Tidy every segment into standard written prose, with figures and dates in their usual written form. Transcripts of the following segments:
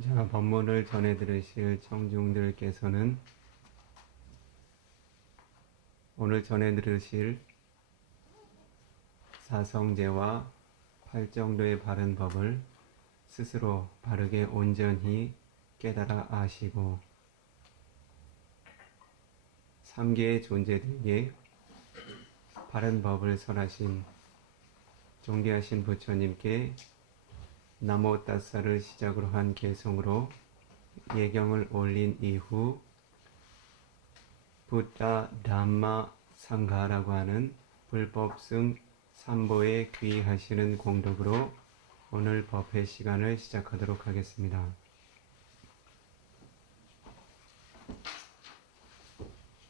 자, 법문을 전해 들으실 청중들께서는 오늘 전해 들으실 사성제와 팔정도의 바른 법을 스스로 바르게 온전히 깨달아 아시고 삼계의 존재들에게 바른 법을 설하신 존귀하신 부처님께 나모 따사를 시작으로 한 개성으로 예경을 올린 이후 부타 담마 상가라고 하는 불법승 삼보에 귀의하시는 공덕으로 오늘 법회 시간을 시작하도록 하겠습니다.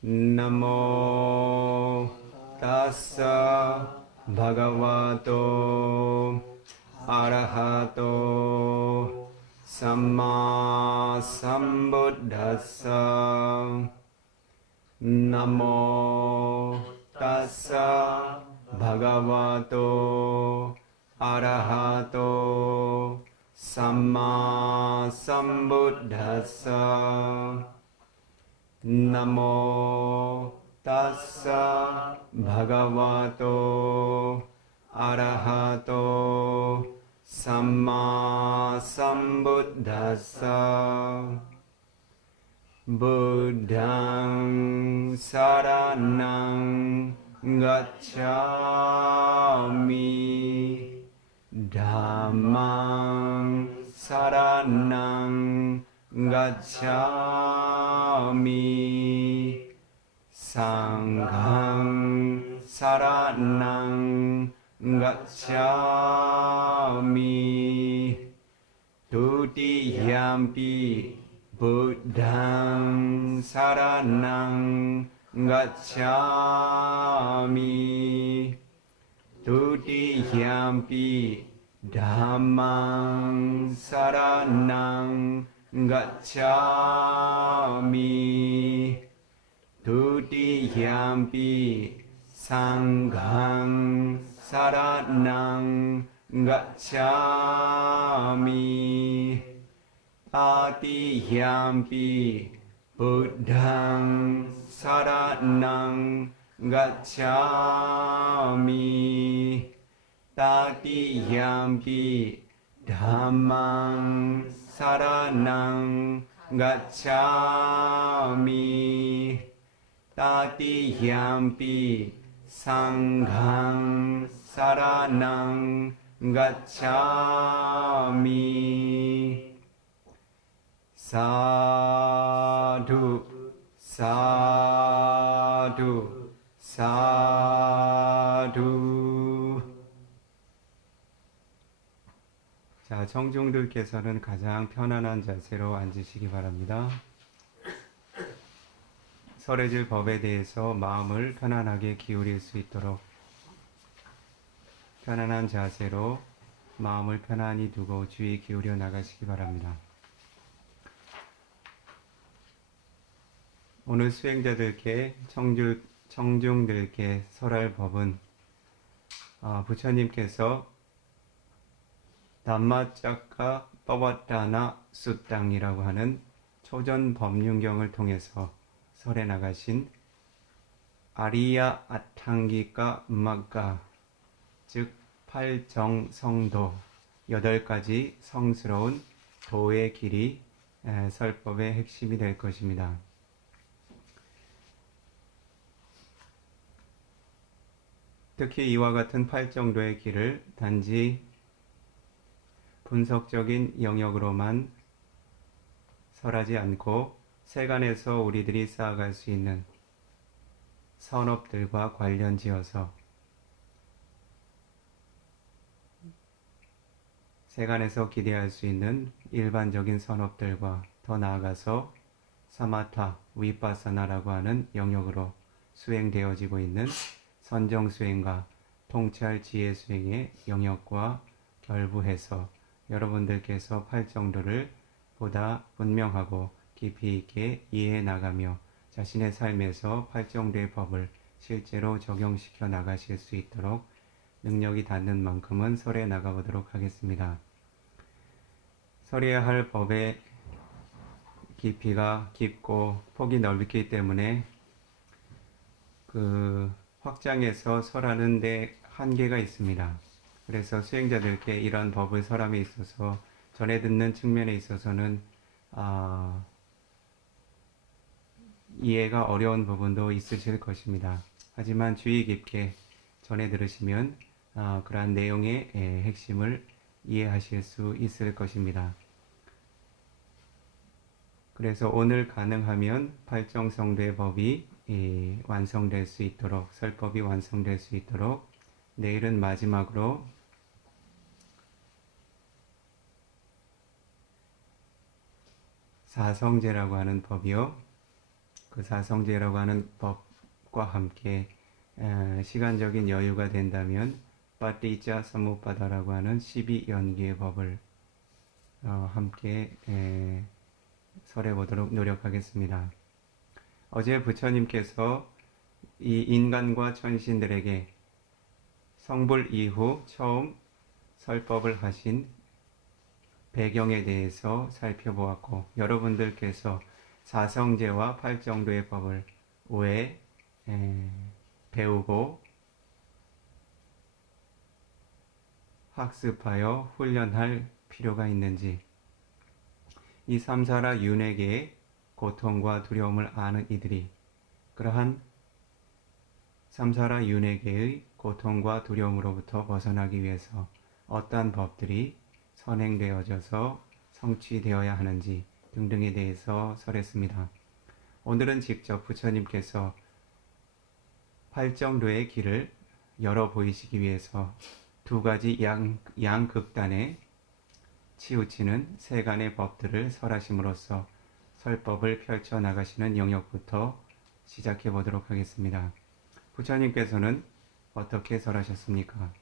나모 따사 바가와토 아라하토 삼마 삼부ද්다사 나모 따사 바가와토 아라하토 삼마 삼부ද්다사 나모 따사 바가와토 아라하토 삼마 삼부ද්다사 부ddhaṃ 사라나ṃ 가ච්ඡා미 담마ṃ 사라나ṃ 가ච්ඡා미 상ඝං 사라나ṃ 가ච්ඡා미 두티얌피 부ddhaṃ 사라나ṃ 가ච්ඡා미 두티얌피 담마ṃ 사라나ṃ 가ච්ඡා미 두티얌피 상ඝං 사라나ṃ 가ච්ඡා미 따티얌피 부ddhaṃ 사라나ṃ 가ච්ඡා미 따티얌피 담마ṃ 사라나ṃ 가ච්ඡා미 따티얌피 상ඝං 사라나ṃ 가ච්ඡ아미 사두 사두 사두. 자, 청중들께서는 가장 편안한 자세로 앉으시기 바랍니다. 설해질 법에 대해서 마음을 편안하게 기울일 수 있도록 편안한 자세로 마음을 편안히 두고 주의 기울여 나가시기 바랍니다. 오늘 수행자들께 청중들께 설할 법은 부처님께서 담마짝가 빠바타나 수땅이라고 하는 초전 법륜경을 통해서 설해 나가신 아리야 아탕기까 막가, 즉 팔정성도 8가지 성스러운 도의 길이 설법의 핵심이 될 것입니다. 특히 이와 같은 팔정도의 길을 단지 분석적인 영역으로만 설하지 않고 세간에서 우리들이 쌓아갈 수 있는 선업들과 관련지어서 세간에서 기대할 수 있는 일반적인 선업들과 더 나아가서 사마타, 위파사나라고 하는 영역으로 수행되어지고 있는 선정수행과 통찰 지혜수행의 영역과 결부해서 여러분들께서 팔정도를 보다 분명하고 깊이 있게 이해해 나가며 자신의 삶에서 팔정도의 법을 실제로 적용시켜 나가실 수 있도록 능력이 닿는 만큼은 설해 나가보도록 하겠습니다. 설해야 할 법의 깊이가 깊고 폭이 넓기 때문에 그 확장해서 설하는 데 한계가 있습니다. 그래서 수행자들께 이러한 법을 설함에 있어서 전해 듣는 측면에 있어서는 이해가 어려운 부분도 있으실 것입니다. 하지만 주의 깊게 전해 들으시면 그러한 내용의 핵심을 이해하실 수 있을 것입니다. 그래서 오늘 가능하면 팔정성도의 법이 완성될 수 있도록, 설법이 완성될 수 있도록 내일은 마지막으로 사성제라고 하는 법이요. 그 사성제라고 하는 법과 함께 시간적인 여유가 된다면 빠띠자 사무빠다라고 하는 12연기의 법을 함께 설해보도록 노력하겠습니다. 어제 부처님께서 이 인간과 천신들에게 성불 이후 처음 설법을 하신 배경에 대해서 살펴보았고, 여러분들께서 사성제와 팔정도의 법을 왜 배우고 학습하여 훈련할 필요가 있는지, 이 삼사라 윤회계의 고통과 두려움을 아는 이들이 그러한 삼사라 윤회계의 고통과 두려움으로부터 벗어나기 위해서 어떠한 법들이 선행되어져서 성취되어야 하는지 등등에 대해서 설했습니다. 오늘은 직접 부처님께서 팔정도의 길을 열어 보이시기 위해서 두 가지 양극단에 치우치는 세간의 법들을 설하심으로써 설법을 펼쳐 나가시는 영역부터 시작해 보도록 하겠습니다. 부처님께서는 어떻게 설하셨습니까?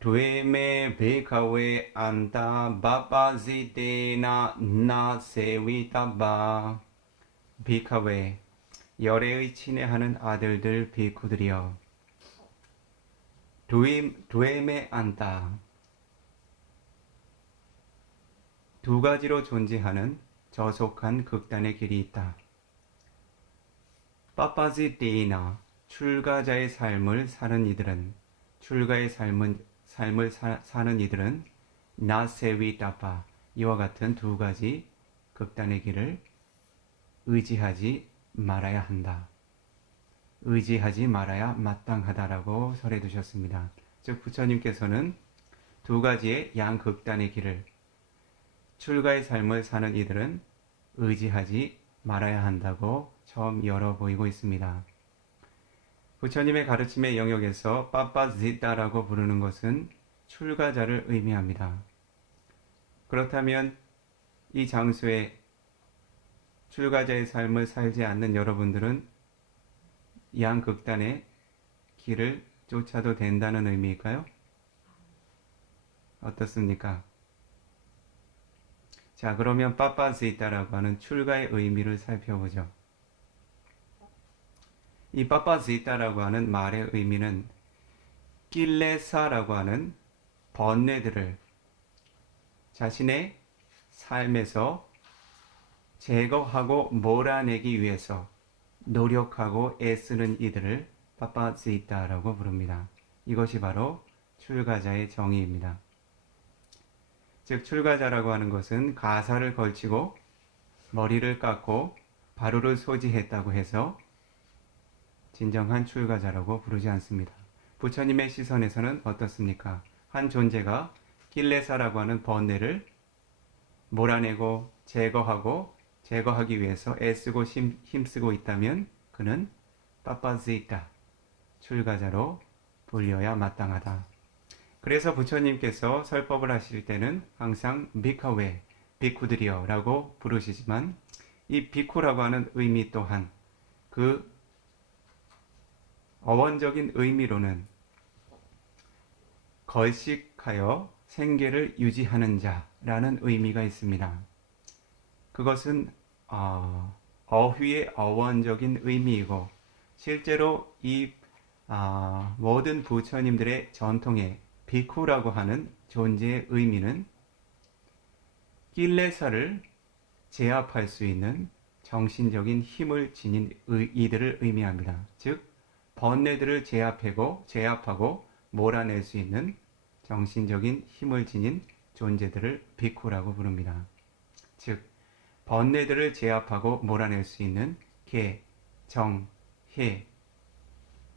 두에메 베카웨 안타 바바지테나 나 세위타바. 비카웨, 열애의 친애하는 아들들 비쿠들이여, 두에메 안타, 두 가지로 존재하는 저속한 극단의 길이 있다. 빠빠지테이나, 출가자의 삶을 사는 이들은, 출가의 삶을 사는 이들은 나세위타파, 이와 같은 두 가지 극단의 길을 의지하지 말아야 한다. 의지하지 말아야 마땅하다라고 설해 두셨습니다. 즉 부처님께서는 두 가지의 양극단의 길을, 출가의 삶을 사는 이들은 의지하지 말아야 한다고 처음 열어 보이고 있습니다. 부처님의 가르침의 영역에서 빠빠지따라고 부르는 것은 출가자를 의미합니다. 그렇다면 이 장소에 출가자의 삶을 살지 않는 여러분들은 양극단의 길을 쫓아도 된다는 의미일까요? 어떻습니까? 자, 그러면 빠빠지따라고 하는 출가의 의미를 살펴보죠. 이 빠빠지따라고 하는 말의 의미는 killesa라고 하는 번뇌들을 자신의 삶에서 제거하고 몰아내기 위해서 노력하고 애쓰는 이들을 빠빠지따라고 부릅니다. 이것이 바로 출가자의 정의입니다. 즉 출가자라고 하는 것은 가사를 걸치고 머리를 깎고 바루를 소지했다고 해서 진정한 출가자라고 부르지 않습니다. 부처님의 시선에서는 어떻습니까? 한 존재가 killesa라고 하는 번뇌를 몰아내고 제거하기 위해서 애쓰고 힘쓰고 있다면 그는 빠빠지따, 출가자로 불려야 마땅하다. 그래서 부처님께서 설법을 하실 때는 항상 비카웨, 비쿠들이여 라고 부르시지만 이 비쿠라고 하는 의미 또한 그 어원적인 의미로는 걸식하여 생계를 유지하는 자라는 의미가 있습니다. 그것은 어휘의 어원적인 의미이고 실제로 이 모든 부처님들의 전통의 비쿠라고 하는 존재의 의미는 길레사를 제압할 수 있는 정신적인 힘을 지닌 이들을 의미합니다. 즉 번뇌들을 제압하고 몰아낼 수 있는 정신적인 힘을 지닌 존재들을 비쿠라고 부릅니다. 즉 번뇌들을 제압하고 몰아낼 수 있는 개, 정, 해,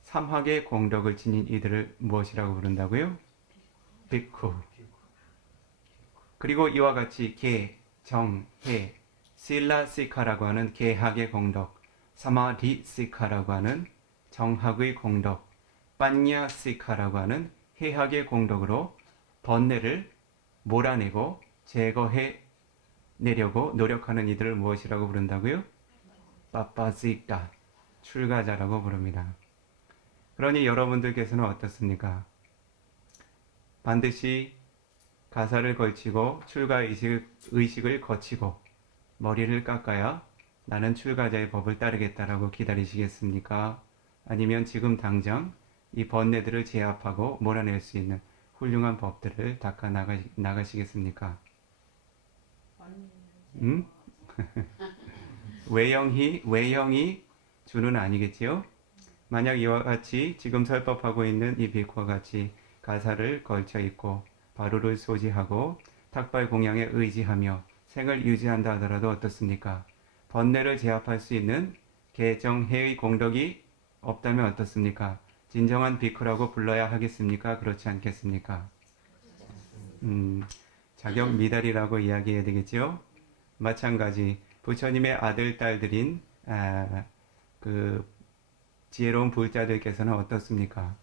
삼학의 공덕을 지닌 이들을 무엇이라고 부른다고요? 비쿠. 그리고 이와 같이 개, 정, 해, 실라시카라고 하는 개학의 공덕, 사마디시카라고 하는 정학의 공덕, 빠냐시카라고 하는 해학의 공덕으로 번뇌를 몰아내고 제거해 내려고 노력하는 이들을 무엇이라고 부른다고요? 빠빠지다, 출가자라고 부릅니다. 그러니 여러분들께서는 어떻습니까? 반드시 가사를 걸치고 출가 의식을 거치고 머리를 깎아야 나는 출가자의 법을 따르겠다라고 기다리시겠습니까? 아니면 지금 당장 이 번뇌들을 제압하고 몰아낼 수 있는 훌륭한 법들을 닦아 나가시겠습니까? 음? 외형이 주는 아니겠지요? 만약 이와 같이 지금 설법하고 있는 이 비쿠와 같이 가사를 걸쳐 있고 바루를 소지하고 탁발 공양에 의지하며 생을 유지한다 하더라도 어떻습니까? 번뇌를 제압할 수 있는 개정해의 공덕이 없다면 어떻습니까? 진정한 비쿠라고 불러야 하겠습니까? 그렇지 않겠습니까? 자격 미달이라고 이야기해야 되겠지요? 마찬가지 부처님의 아들 딸들인 그 지혜로운 불자들께서는 어떻습니까?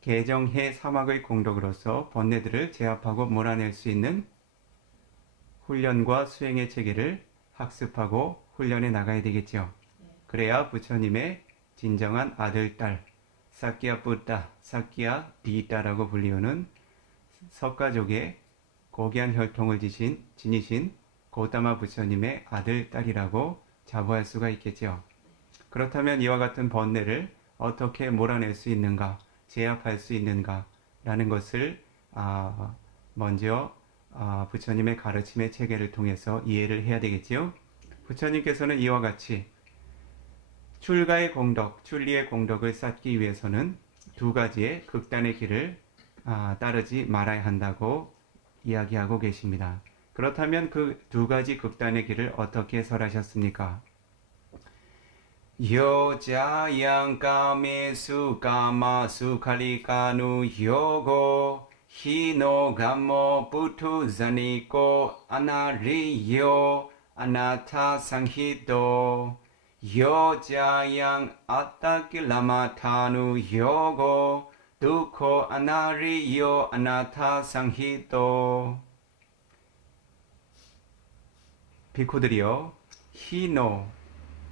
개정해 사막의 공덕으로서 번뇌들을 제압하고 몰아낼 수 있는 훈련과 수행의 체계를 학습하고 훈련해 나가야 되겠죠. 그래야 부처님의 진정한 아들, 딸, 사키야 푸타, 사키야 디타라고 불리우는 석가족의 고귀한 혈통을 지니신 고타마 부처님의 아들, 딸이라고 자부할 수가 있겠죠. 그렇다면 이와 같은 번뇌를 어떻게 몰아낼 수 있는가, 제압할 수 있는가 라는 것을 먼저 부처님의 가르침의 체계를 통해서 이해를 해야 되겠지요. 부처님께서는 이와 같이 출가의 공덕, 출리의 공덕을 쌓기 위해서는 두 가지의 극단의 길을 따르지 말아야 한다고 이야기하고 계십니다. 그렇다면 그 두 가지 극단의 길을 어떻게 설하셨습니까? 요자양 까메수 까마수 칼리카누 요고 히노 감모 부투자니코 아나리요 아나타 상히도 요자양 아따킬라마타누 요고 두코 아나리요 아나타 상히도. 비쿠들이여, 히노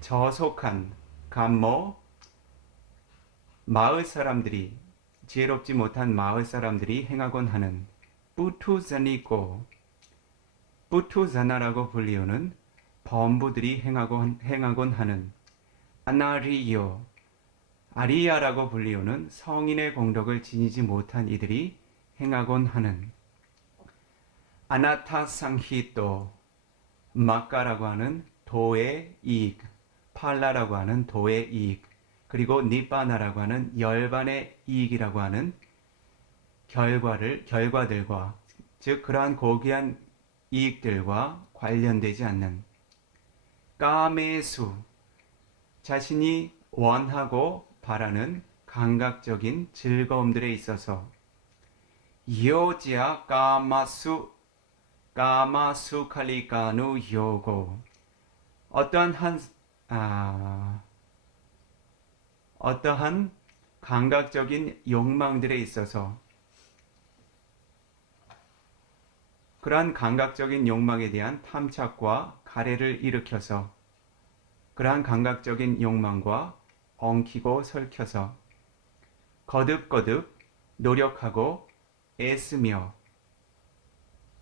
저속한 감모, 마을 사람들이, 지혜롭지 못한 마을 사람들이 행하곤 하는 뿌투자니고, 뿌투자나라고 불리우는 범부들이 행하곤 하는 아나리요, 아리야라고 불리우는 성인의 공덕을 지니지 못한 이들이 행하곤 하는 아나타상히또, 마카라고 하는 도의 이익, 팔라라고 하는 도의 이익, 그리고 니바나라고 하는 열반의 이익이라고 하는 결과들과, 즉 그러한 고귀한 이익들과 관련되지 않는 까메수, 자신이 원하고 바라는 감각적인 즐거움들에 있어서 요지아 까마수 칼리카누 요고, 어떠한 감각적인 욕망들에 있어서 그러한 감각적인 욕망에 대한 탐착과 가래를 일으켜서 그러한 감각적인 욕망과 엉키고 설켜서 거듭거듭 노력하고 애쓰며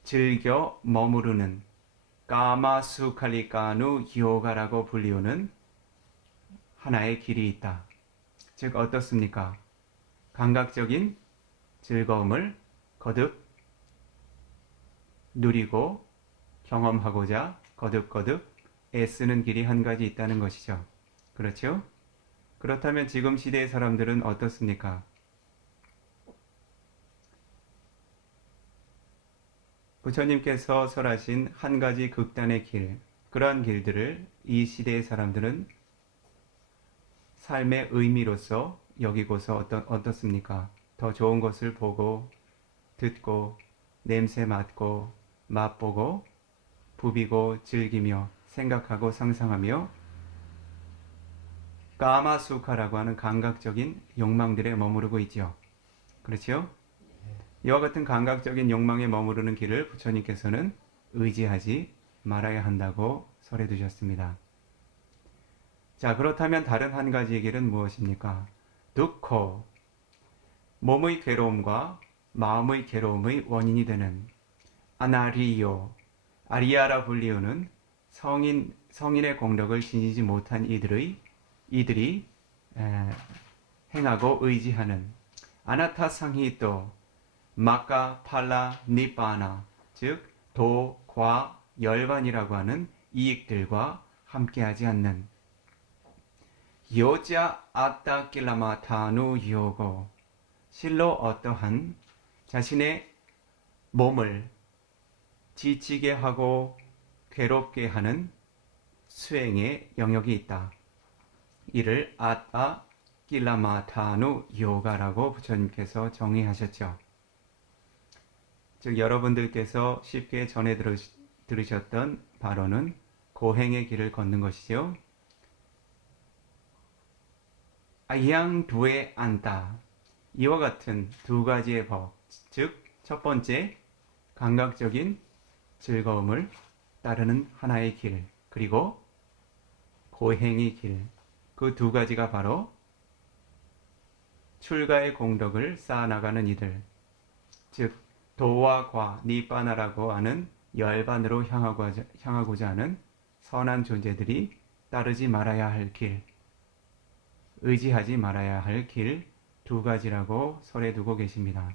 즐겨 머무르는 까마수칼리카누 요가라고 불리우는 하나의 길이 있다. 즉 어떻습니까? 감각적인 즐거움을 거듭 누리고 경험하고자 거듭거듭 애쓰는 길이 한 가지 있다는 것이죠. 그렇죠? 그렇다면 지금 시대의 사람들은 어떻습니까? 부처님께서 설하신 한 가지 극단의 길, 그러한 길들을 이 시대의 사람들은 삶의 의미로서 여기고서 어떻습니까? 더 좋은 것을 보고, 듣고, 냄새 맡고, 맛보고, 부비고, 즐기며, 생각하고, 상상하며, 까마수카라고 하는 감각적인 욕망들에 머무르고 있죠. 그렇죠? 이와 같은 감각적인 욕망에 머무르는 길을 부처님께서는 의지하지 말아야 한다고 설해 두셨습니다. 자, 그렇다면 다른 한 가지의 길은 무엇입니까? 두코, 몸의 괴로움과 마음의 괴로움의 원인이 되는 아나리요, 아리아라 불리우는 성인의 공덕을 지니지 못한 이들이 행하고 의지하는 아나타 상히또 마카 팔라 니빠나, 즉 도, 과, 열반이라고 하는 이익들과 함께하지 않는 요자 아따 길라마타누 요고, 실로 어떠한 자신의 몸을 지치게 하고 괴롭게 하는 수행의 영역이 있다. 이를 아따 길라마타누 요가라고 부처님께서 정의하셨죠. 즉 여러분들께서 쉽게 전해 들으셨던 바로는 고행의 길을 걷는 것이죠. 아양 두에 안다. 이와 같은 두 가지의 법, 즉 첫 번째 감각적인 즐거움을 따르는 하나의 길, 그리고 고행의 길, 그 두 가지가 바로 출가의 공덕을 쌓아나가는 이들, 즉 도와 과, 니빠나라고 하는 열반으로 향하고자 하는 선한 존재들이 따르지 말아야 할 길, 의지하지 말아야 할 길 두 가지라고 설해 두고 계십니다.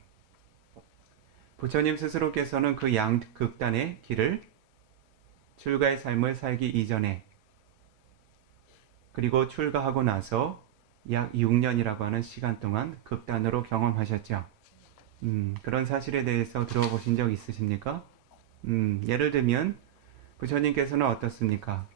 부처님 스스로께서는 그 양극단의 길을 출가의 삶을 살기 이전에, 그리고 출가하고 나서 약 6년이라고 하는 시간 동안 극단으로 경험하셨죠. 그런 사실에 대해서 들어보신 적 있으십니까? 예를 들면 부처님께서는 어떻습니까?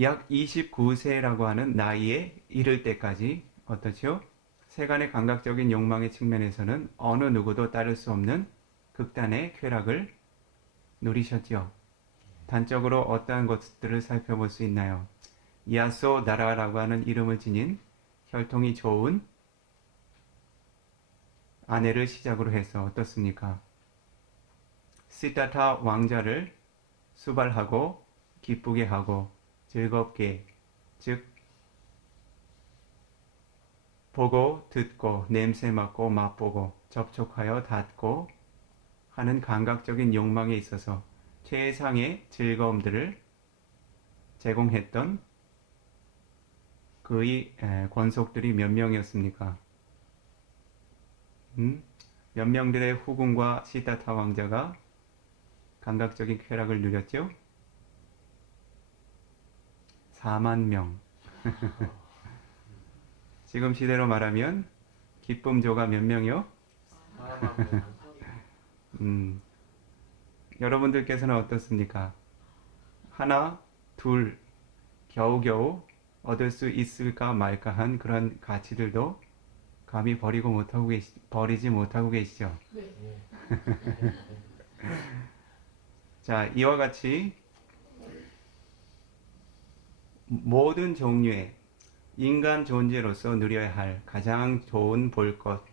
약 29세라고 하는 나이에 이를 때까지 어떻죠? 세간의 감각적인 욕망의 측면에서는 어느 누구도 따를 수 없는 극단의 쾌락을 누리셨죠. 단적으로 어떠한 것들을 살펴볼 수 있나요? 야소다라라고 하는 이름을 지닌 혈통이 좋은 아내를 시작으로 해서 어떻습니까? 시타타 왕자를 수발하고 기쁘게 하고 즐겁게, 즉 보고 듣고 냄새 맡고 맛보고 접촉하여 닿고 하는 감각적인 욕망에 있어서 최상의 즐거움들을 제공했던 그의 권속들이 몇 명이었습니까? 몇 명들의 후궁과 시타타 왕자가 감각적인 쾌락을 누렸죠? 4만 명. 지금 시대로 말하면 기쁨조가 몇 명이요? 여러분들께서는 어떻습니까? 하나, 둘, 겨우겨우 얻을 수 있을까 말까 한 그런 가치들도 감히 버리지 못하고 계시죠? 네. 자, 이와 같이 모든 종류의 인간 존재로서 누려야 할 가장 좋은 볼 것,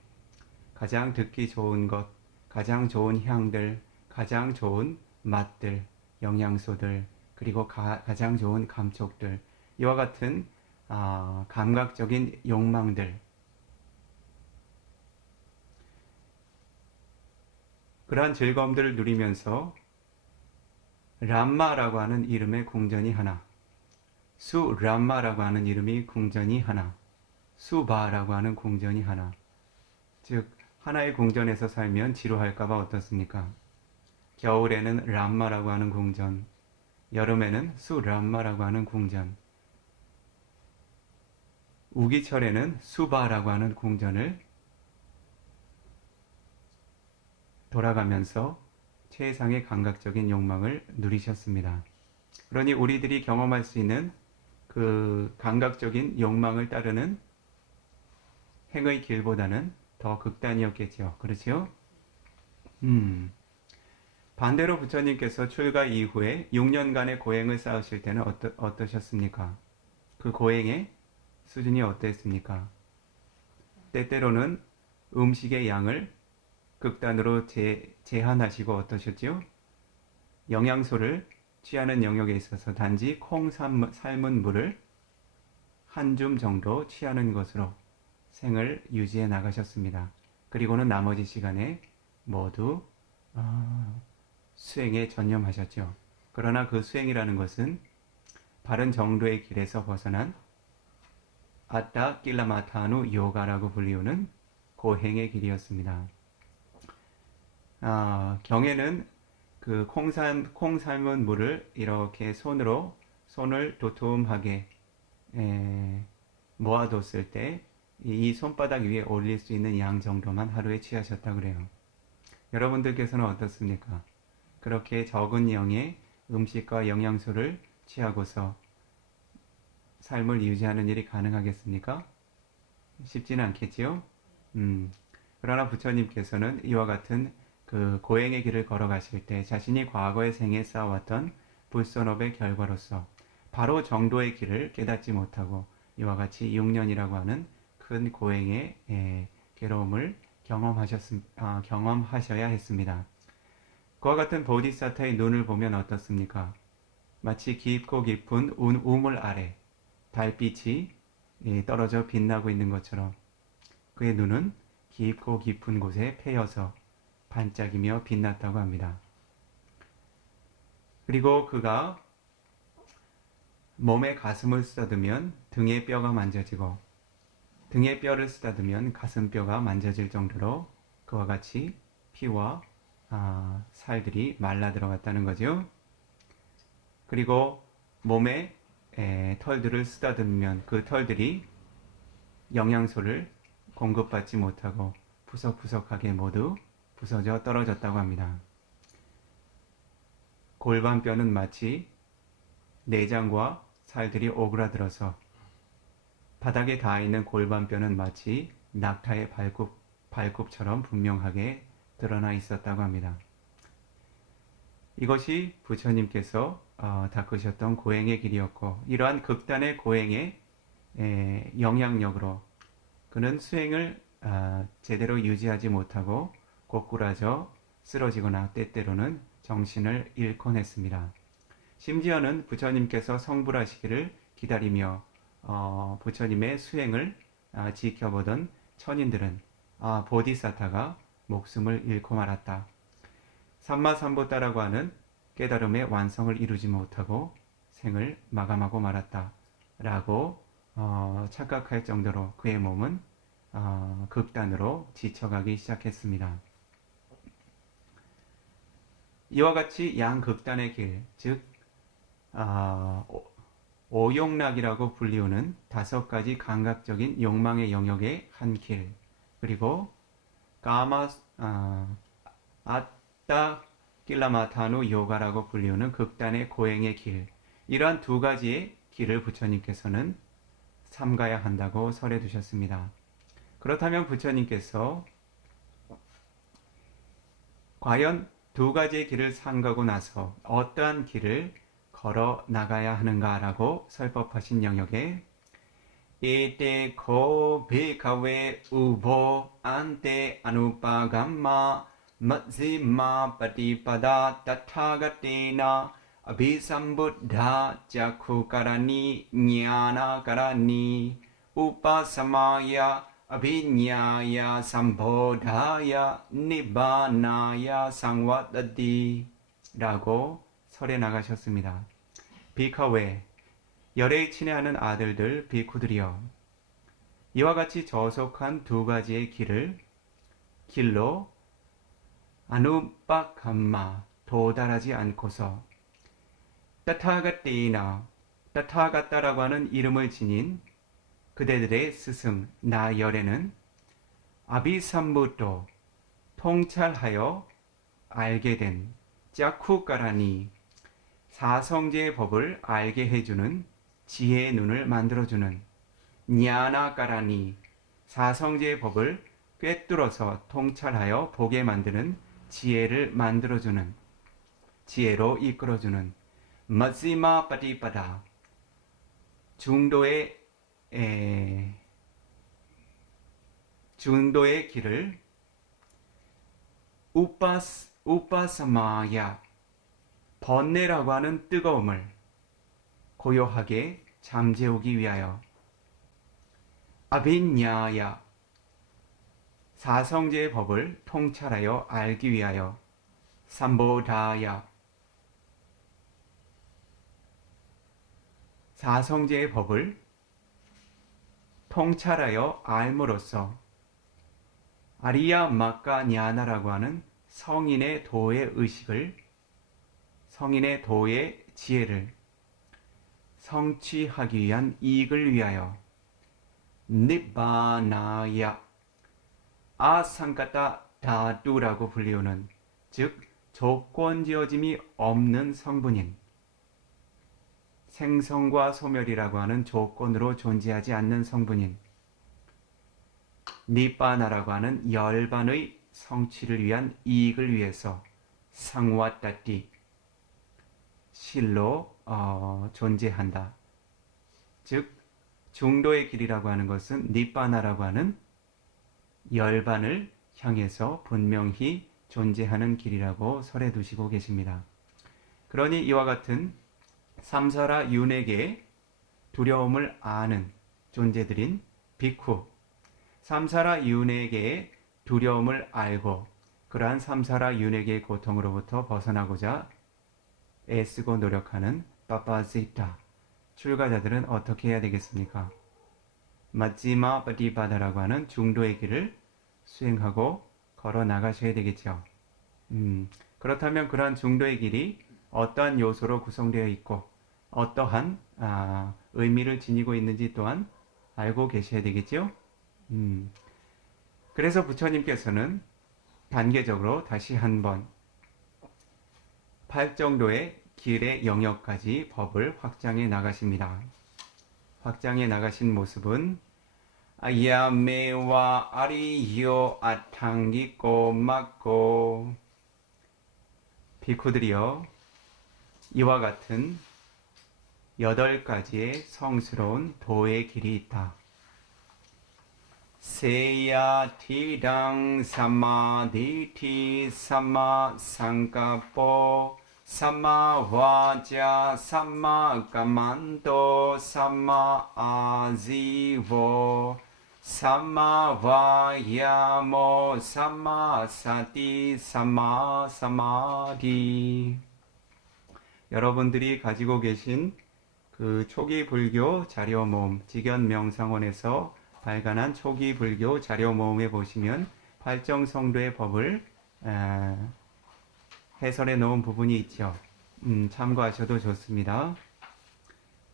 가장 듣기 좋은 것, 가장 좋은 향들, 가장 좋은 맛들, 영양소들, 그리고 가장 좋은 감촉들, 이와 같은 감각적인 욕망들, 그러한 즐거움들을 누리면서 람마라고 하는 이름의 궁전이 하나, 수람마라고 하는 이름이 궁전이 하나, 수바라고 하는 궁전이 하나, 즉 하나의 궁전에서 살면 지루할까봐 어떻습니까? 겨울에는 람마라고 하는 궁전, 여름에는 수람마라고 하는 궁전, 우기철에는 수바라고 하는 궁전을 돌아가면서 최상의 감각적인 욕망을 누리셨습니다. 그러니 우리들이 경험할 수 있는 그 감각적인 욕망을 따르는 행의 길보다는 더 극단이었겠죠. 그렇죠? 반대로 부처님께서 출가 이후에 6년간의 고행을 쌓으실 때는 어떠셨습니까? 그 고행의 수준이 어땠습니까? 때때로는 음식의 양을 극단으로 제한하시고 어떠셨죠? 영양소를 취하는 영역에 있어서 단지 콩 삶은 물을 한 줌 정도 취하는 것으로 생을 유지해 나가셨습니다. 그리고는 나머지 시간에 모두 수행에 전념하셨죠. 그러나 그 수행이라는 것은 바른 정도의 길에서 벗어난 아따 낄라마타누 요가라고 불리우는 고행의 길이었습니다. 경에는 그 콩 삶은 물을 이렇게 손을 도톰하게 모아뒀을 때 이 손바닥 위에 올릴 수 있는 양 정도만 하루에 취하셨다 그래요. 여러분들께서는 어떻습니까? 그렇게 적은 양의 음식과 영양소를 취하고서 삶을 유지하는 일이 가능하겠습니까? 쉽지는 않겠지요? 그러나 부처님께서는 이와 같은 그 고행의 길을 걸어가실 때 자신이 과거의 생에 쌓아왔던 불선업의 결과로서 바로 정도의 길을 깨닫지 못하고 이와 같이 6년이라고 하는 큰 고행의 괴로움을 경험하셔야 했습니다. 그와 같은 보디사타의 눈을 보면 어떻습니까? 마치 깊고 깊은 우물 아래 달빛이 떨어져 빛나고 있는 것처럼 그의 눈은 깊고 깊은 곳에 패여서 반짝이며 빛났다고 합니다. 그리고 그가 몸의 가슴을 쓰다듬으면 등의 뼈가 만져지고 등의 뼈를 쓰다듬으면 가슴뼈가 만져질 정도로 그와 같이 피와 살들이 말라 들어갔다는 거죠. 그리고 몸에 털들을 쓰다듬으면 그 털들이 영양소를 공급받지 못하고 푸석푸석하게 모두 부서져 떨어졌다고 합니다. 골반뼈는 마치 내장과 살들이 오그라들어서 바닥에 닿아있는 골반뼈는 마치 낙타의 발굽처럼 분명하게 드러나 있었다고 합니다. 이것이 부처님께서 닦으셨던 고행의 길이었고 이러한 극단의 고행의 영향력으로 그는 수행을 제대로 유지하지 못하고 고꾸라져 쓰러지거나 때때로는 정신을 잃곤 했습니다. 심지어는 부처님께서 성불하시기를 기다리며 부처님의 수행을 지켜보던 천인들은 보디사타가 목숨을 잃고 말았다. 삼마삼보따라고 하는 깨달음의 완성을 이루지 못하고 생을 마감하고 말았다. 라고 착각할 정도로 그의 몸은 극단으로 지쳐가기 시작했습니다. 이와 같이 양극단의 길, 즉 오욕락이라고 불리우는 5가지 감각적인 욕망의 영역의 한 길, 그리고 아따 낄라마타누 요가라고 불리우는 극단의 고행의 길, 이러한 2가지의 길을 부처님께서는 삼가야 한다고 설해 두셨습니다. 그렇다면 부처님께서 과연 2가지의 길을 삼가고 나서 어떠한 길을 걸어 나가야 하는가라고 설법하신 영역에 에테 코 베카웨 우보 안테 아누파감마 맞지마 파티파다 타타가테나 아비삼부ද්ධ 자쿠카라니 ஞා나카라니 우파사마야 아비냐야 삼보다야 니바나야 상와다디 라고 설해 나가셨습니다. 비카웨, 열애에 친애하는 아들들 비쿠들이여, 이와 같이 저속한 2가지의 길을 길로 아누빠감마 도달하지 않고서 따타가떼이나 따타가따라고 하는 이름을 지닌 그대들의 스승 나열에는 아비삼부토 통찰하여 알게 된 짜쿠까라니 사성제의 법을 알게 해주는 지혜의 눈을 만들어주는 냐나까라니 사성제의 법을 꿰뚫어서 통찰하여 보게 만드는 지혜를 만들어주는 지혜로 이끌어주는 마지마 빠디빠다 중도의 길을 우빠사마야 번뇌라고 하는 뜨거움을 고요하게 잠재우기 위하여 아빈냐야 사성제의 법을 통찰하여 알기 위하여 삼보다야 사성제의 법을 통찰하여 알므로써 아리야 마카냐나라고 하는 성인의 도의 의식을 성인의 도의 지혜를 성취하기 위한 이익을 위하여 니바나야 아상카타 다두라고 불리우는 즉 조건지어짐이 없는 성분인 생성과 소멸이라고 하는 조건으로 존재하지 않는 성분인 니바나라고 하는 열반의 성취를 위한 이익을 위해서 상와따띠 실로 존재한다. 즉 중도의 길이라고 하는 것은 니바나라고 하는 열반을 향해서 분명히 존재하는 길이라고 설해 두시고 계십니다. 그러니 이와 같은 삼사라 윤회계의 두려움을 아는 존재들인 비쿠, 삼사라 윤회계의 두려움을 알고 그러한 삼사라 윤회계의 고통으로부터 벗어나고자 애쓰고 노력하는 빠빠지타 출가자들은 어떻게 해야 되겠습니까? 마지마 빠디바다라고 하는 중도의 길을 수행하고 걸어 나가셔야 되겠죠. 그렇다면 그러한 중도의 길이 어떠한 요소로 구성되어 있고 어떠한 의미를 지니고 있는지 또한 알고 계셔야 되겠죠. 그래서 부처님께서는 단계적으로 다시 한번 8정도의 길의 영역까지 법을 확장해 나가십니다. 확장해 나가신 모습은 아야메와 아리요 아탕기꼬 막고 비쿠들이여 이와 같은 8가지의 성스러운 도의 길이 있다. 세야티당 사마디티 사마상가포 사마와자 사마가만도 사마아지보 사마와야모 사마사티 사마사마디 여러분들이 가지고 계신 그 초기 불교 자료 모음 직연 명상원에서 발간한 초기 불교 자료 모음에 보시면 팔정성도의 법을 해설해 놓은 부분이 있죠. 참고하셔도 좋습니다.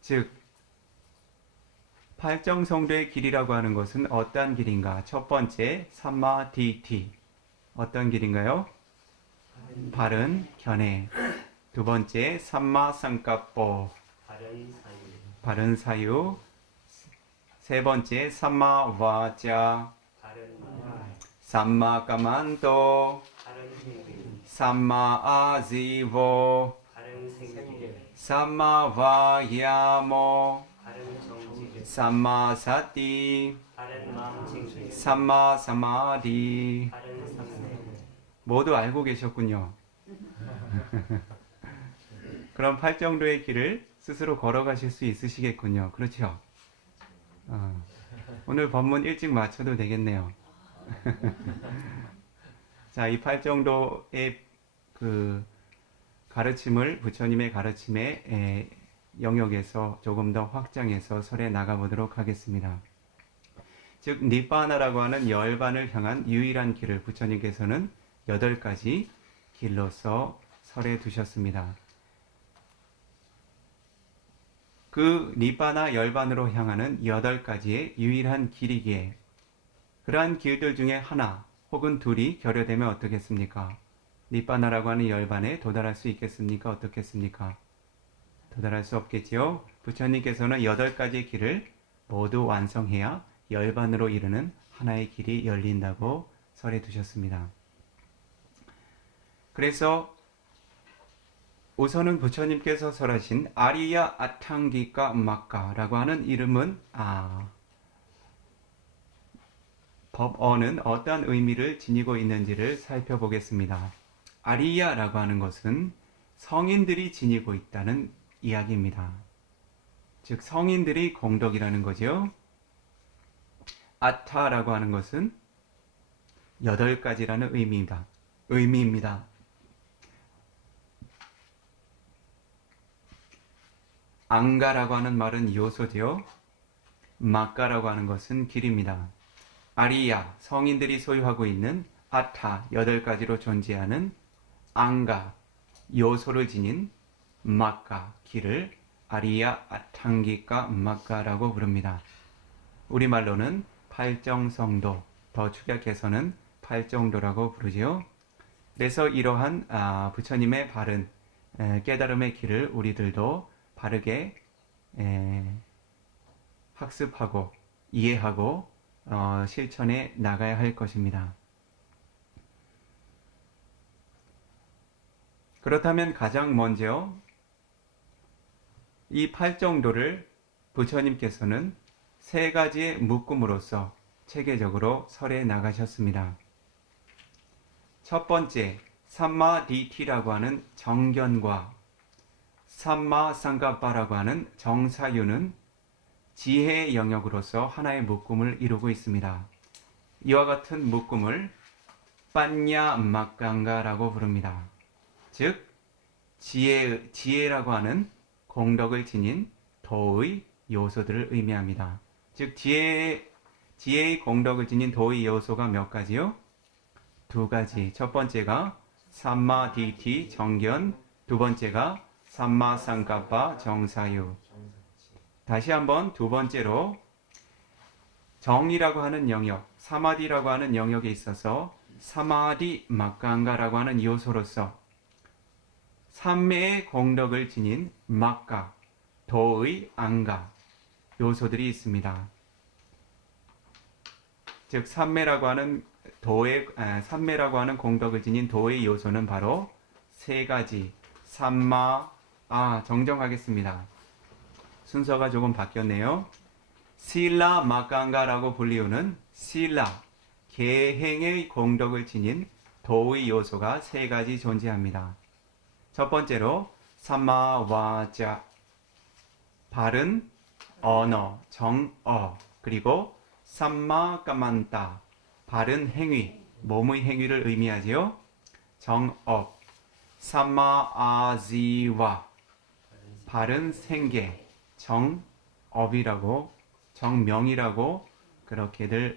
즉 팔정성도의 길이라고 하는 것은 어떠한 길인가? 첫 번째 삼마디티 어떤 길인가요? 바른 견해. 두 번째 삼마상가포 바른 사유. 세 번째 삼마와자 삼마가만도 삼마아지보 삼마와야모 삼마사티 삼마사마디 모두 알고 계셨군요. 그럼 팔정도의 길을 스스로 걸어가실 수 있으시겠군요. 그렇죠? 오늘 법문 일찍 마쳐도 되겠네요. 자, 이 팔정도의 그 가르침을 부처님의 즉 니바나라고 하는 열반을 향한 유일한 길을 부처님께서는 8가지 길로서 설해 두셨습니다. 그 니바나 열반으로 향하는 8가지의 유일한 길이기에 그러한 길들 중에 하나 혹은 둘이 결여되면 어떻겠습니까? 니바나라고 하는 열반에 도달할 수 있겠습니까? 어떻겠습니까? 도달할 수 없겠지요. 부처님께서는 8가지의 길을 모두 완성해야 열반으로 이르는 하나의 길이 열린다고 설해 두셨습니다. 그래서 우선은 부처님께서 설하신 아리야 아탕기까 막가라고 하는 이름은 법어는 어떠한 의미를 지니고 있는지를 살펴보겠습니다. 아리야라고 하는 것은 성인들이 지니고 있다는 이야기입니다. 즉 성인들이 공덕이라는 거죠. 아타라고 하는 것은 8가지라는 의미입니다. 앙가라고 하는 말은 요소죠. 막가라고 하는 것은 길입니다. 아리야, 성인들이 소유하고 있는 아타, 8가지로 존재하는 앙가, 요소를 지닌 막가, 길을 아리야 아탕기까 막가라고 부릅니다. 우리말로는 팔정성도, 더 축약해서는 팔정도라고 부르지요. 그래서 이러한 부처님의 바른 깨달음의 길을 우리들도 바르게 학습하고 이해하고 실천해 나가야 할 것입니다. 그렇다면 가장 먼저 이 팔정도를 부처님께서는 3가지의 묶음으로써 체계적으로 설해 나가셨습니다. 첫 번째, 삼마디티라고 하는 정견과 삼마상가빠라고 하는 정사유는 지혜의 영역으로서 하나의 묶음을 이루고 있습니다. 이와 같은 묶음을 빠냐 막강가라고 부릅니다. 즉 지혜라고 하는 공덕을 지닌 도의 요소들을 의미합니다. 즉 지혜의 공덕을 지닌 도의 요소가 몇 가지요? 2가지. 첫 번째가 삼마디티 정견, 두 번째가 삼마상가빠 정사유. 다시 한번 두 번째로 정이라고 하는 영역, 사마디라고 하는 영역에 있어서 사마디 막강가라고 하는 요소로서 삼매의 공덕을 지닌 막가, 도의 앙가 요소들이 있습니다. 즉 삼매라고 하는 공덕을 지닌 도의 요소는 바로 3가지 정정하겠습니다. 순서가 조금 바뀌었네요. 실라 막강가라고 불리우는 실라, 계행의 공덕을 지닌 도의 요소가 3가지 존재합니다. 첫 번째로 삼마와자, 바른 언어, 정어, 그리고 삼마까만따, 바른 행위, 몸의 행위를 의미하지요. 정업, 삼마아지와, 바른 생계, 정업이라고, 정명이라고 그렇게들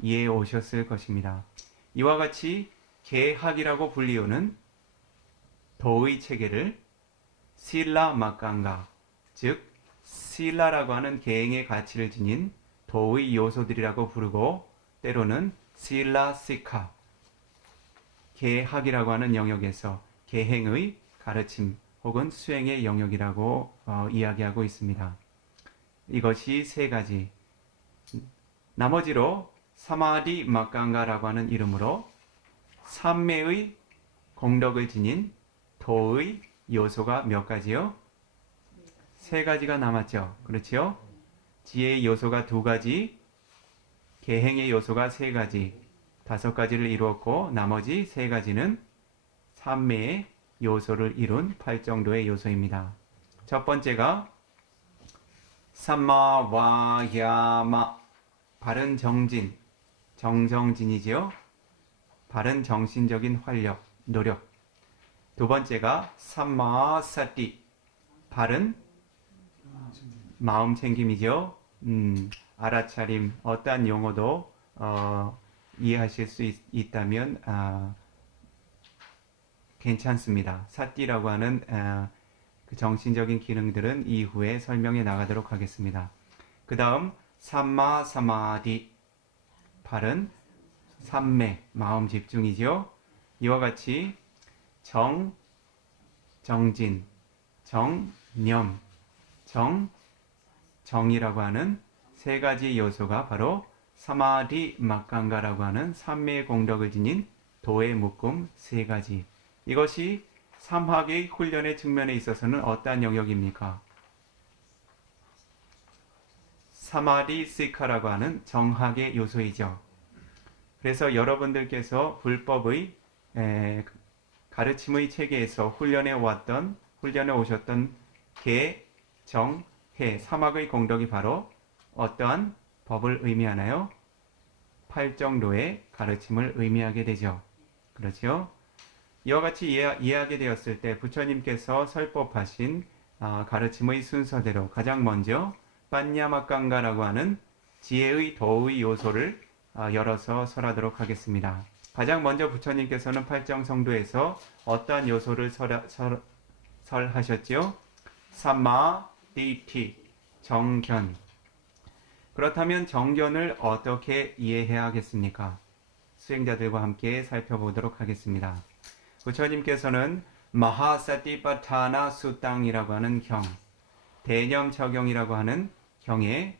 이해해 오셨을 것입니다. 이와 같이 계학이라고 불리우는 도의 체계를 실라 막강가, 즉 실라라고 하는 계행의 가치를 지닌 도의 요소들이라고 부르고 때로는 실라 시카, 계학이라고 하는 영역에서 계행의 가르침 혹은 수행의 영역이라고 이야기하고 있습니다. 이것이 3가지. 나머지로 사마디 막강가라고 하는 이름으로 삼매의 공덕을 지닌 도의 요소가 몇 가지요? 3가지가 남았죠. 그렇지요? 지혜의 요소가 2가지, 계행의 요소가 3가지, 5가지를 이루었고 나머지 3가지는 삼매의 요소를 이룬 8정도의 요소입니다. 첫 번째가 삼마와야마, 바른 정진, 정정진이지요. 바른 정신적인 활력, 노력. 두 번째가 삼마사띠, 바른 마음 챙김이죠. 알아차림, 어떠한 용어도 이해하실 수 있다면 괜찮습니다. 사띠라고 하는 그 정신적인 기능들은 이후에 설명해 나가도록 하겠습니다. 그 다음 삼마 사마디, 발은 삼매, 마음 집중이죠. 이와 같이 정진, 정념, 정이라고 하는 세 가지 요소가 바로 사마디 막강가라고 하는 삼매의 공덕을 지닌 도의 묶음 세 가지. 이것이 삼학의 훈련의 측면에 있어서는 어떠한 영역입니까? 사마디 시카라고 하는 정학의 요소이죠. 그래서 여러분들께서 불법의 가르침의 체계에서 훈련해 오셨던 개, 정, 해, 삼학의 공덕이 바로 어떠한 법을 의미하나요? 팔정도의 가르침을 의미하게 되죠. 그렇죠? 이와 같이 이해하게 되었을 때 부처님께서 설법하신 가르침의 순서대로 가장 먼저 빠냐마깡가라고 하는 지혜의 도의 요소를 열어서 설하도록 하겠습니다. 가장 먼저 부처님께서는 팔정성도에서 어떠한 요소를 설하셨지요? 삼마, 디티, 정견. 그렇다면 정견을 어떻게 이해해야 하겠습니까? 수행자들과 함께 살펴보도록 하겠습니다. 부처님께서는 마하사티파타나 수땅이라고 하는 경, 대념처경이라고 하는 경에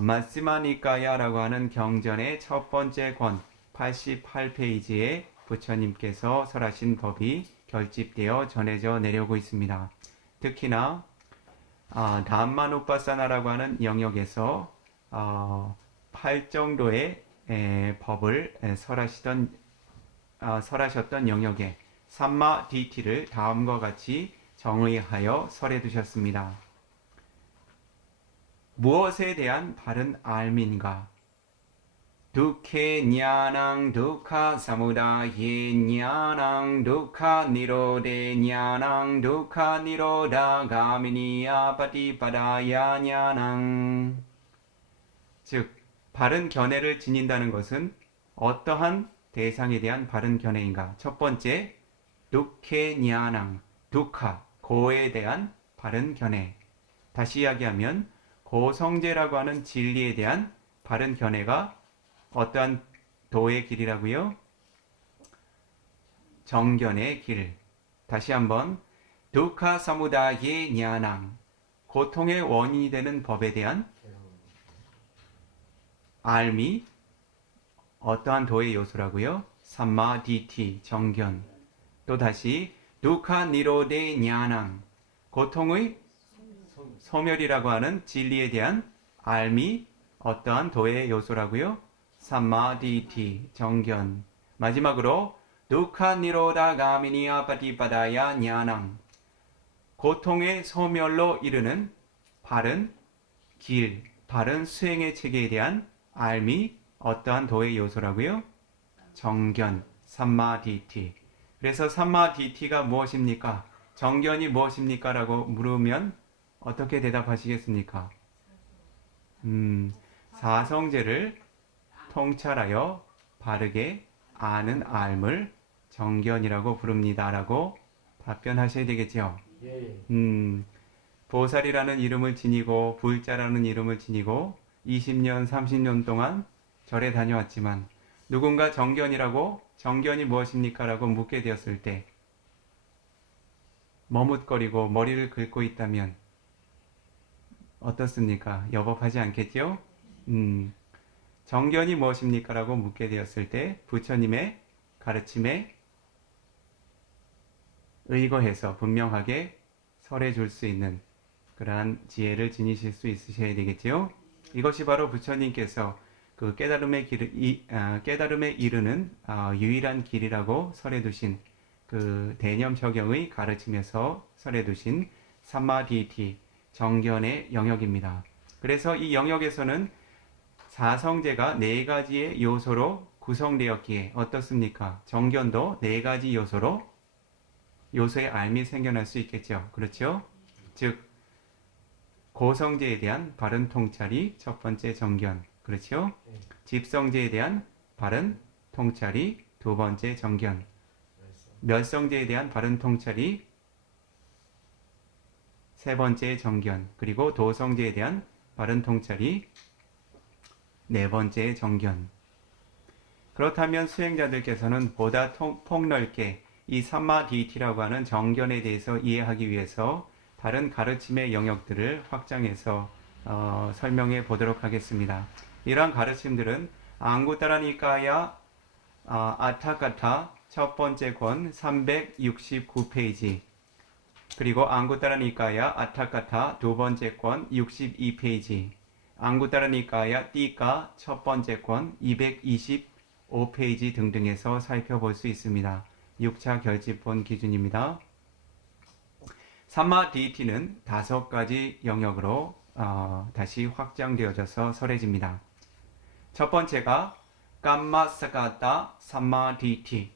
마시마니까야라고 하는 경전의 첫 번째 권 88페이지에 부처님께서 설하신 법이 결집되어 전해져 내려오고 있습니다. 특히나 담마누빠사나라고 하는 영역에서 8정도의 법을 설하셨던 영역에 삼마 디티를 다음과 같이 정의하여 설해 두셨습니다. 무엇에 대한 바른 알민가? 두케 냐낭 두카 사무다예 냐낭 두카 니로데 냐낭 두카 니로다 가미니야 파티파다야 냐낭. 즉 바른 견해를 지닌다는 것은 어떠한 대상에 대한 바른 견해인가? 첫 번째, 두케 냐낭, 두카, 고에 대한 바른 견해. 다시 이야기하면 고성제라고 하는 진리에 대한 바른 견해가 어떠한 도의 길이라고요? 정견의 길. 다시 한번 두카 사무다예 냐낭, 고통의 원인이 되는 법에 대한 알미, 어떠한 도의 요소라고요? 삼마 디티, 정견. 또 다시 두카 니로데 냐낭, 고통의 소멸이라고 하는 진리에 대한 알미, 어떠한 도의 요소라고요? 삼마 디티, 정견. 마지막으로 두카 니로다 가미니야 파티파다야 냐낭, 고통의 소멸로 이르는 바른 길, 바른 수행의 체계에 대한 알미, 어떠한 도의 요소라고요? 정견, 삼마디티. 그래서 삼마디티가 무엇입니까? 정견이 무엇입니까? 라고 물으면 어떻게 대답하시겠습니까? 사성제를 통찰하여 바르게 아는 알을 정견이라고 부릅니다. 라고 답변하셔야 되겠죠. 보살이라는 이름을 지니고 불자라는 이름을 지니고 20년, 30년 동안 절에 다녀왔지만 누군가 정견이 무엇입니까? 라고 묻게 되었을 때 머뭇거리고 머리를 긁고 있다면 어떻습니까? 여법하지 않겠죠? 정견이 무엇입니까? 라고 묻게 되었을 때 부처님의 가르침에 의거해서 분명하게 설해 줄 수 있는 그러한 지혜를 지니실 수 있으셔야 되겠지요? 이것이 바로 부처님께서 그 깨달음에 이르는 유일한 길이라고 설해 두신 그 대념처경의 가르침에서 설해 두신 삼마디티, 정견의 영역입니다. 그래서 이 영역에서는 사성제가 네 가지의 요소로 구성되었기에 어떻습니까? 정견도 네 가지 요소의 알미 생겨날 수 있겠죠. 그렇죠? 즉 고성제에 대한 바른 통찰이 첫 번째 정견. 그렇죠? 네. 집성제에 대한 바른 통찰이 두 번째 정견. 멸성제에 대한 바른 통찰이 세 번째 정견. 그리고 도성제에 대한 바른 통찰이 네 번째 정견. 그렇다면 수행자들께서는 보다 폭넓게 이 삼마디티라고 하는 정견에 대해서 이해하기 위해서 다른 가르침의 영역들을 확장해서 설명해 보도록 하겠습니다. 이러한 가르침들은 앙구타라니까야 아타카타 첫 번째 권 369페이지, 그리고 앙구타라니까야 아타카타 두 번째 권 62페이지, 앙구타라니까야 띠까 첫 번째 권 225페이지 등등에서 살펴볼 수 있습니다. 6차 결집본 기준입니다. 삼마디티는 5가지 영역으로 다시 확장되어져서 설해집니다. 첫 번째가 깜마사가타 삼마디티,